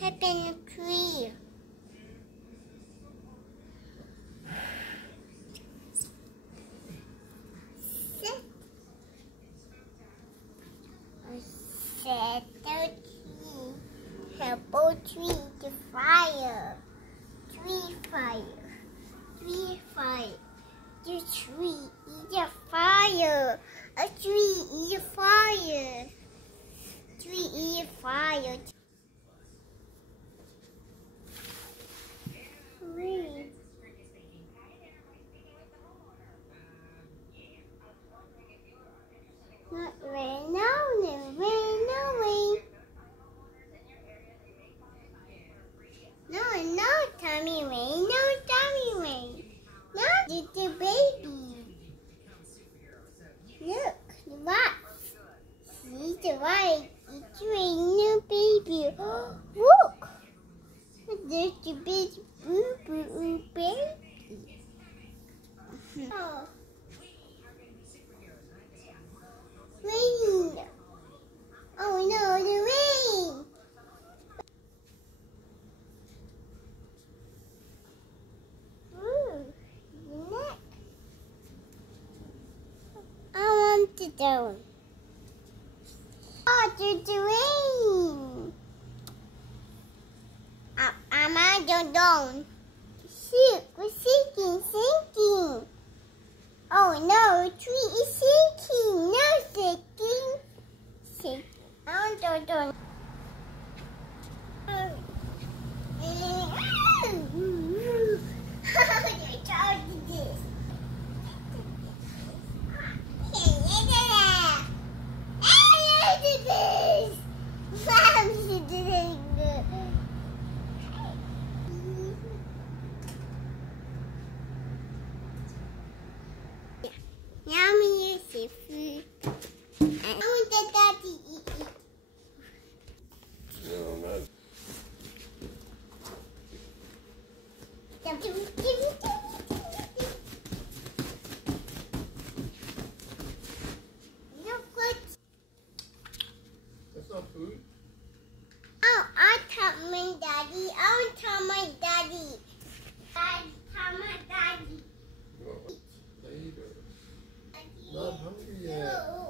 Tap in the tree. Set the tree. Help a tree to fire. Tree fire. Tree fire. The tree is a fire. A tree is a fire. Tree is a fire. Rain. Not rain, no, no rain, no rain. No, Tommy rain, no Tommy rain. No, little baby. Look, the rock. See the right. It's raining, baby. Look, there's the big boo baby. Oh. Rain. Oh no, the rain. Ooh, the neck. I want to do. Oh, there's the rain. I'm on the down. Shoot, we're sinking. Oh no, the tree is sinking. No, sinking. On the down. Yummy seafood. I want the daddy eat it. That's not food. Oh, I taught my daddy. I want to tell my daddy. Daddy, tell my daddy. Later. Not hungry yet.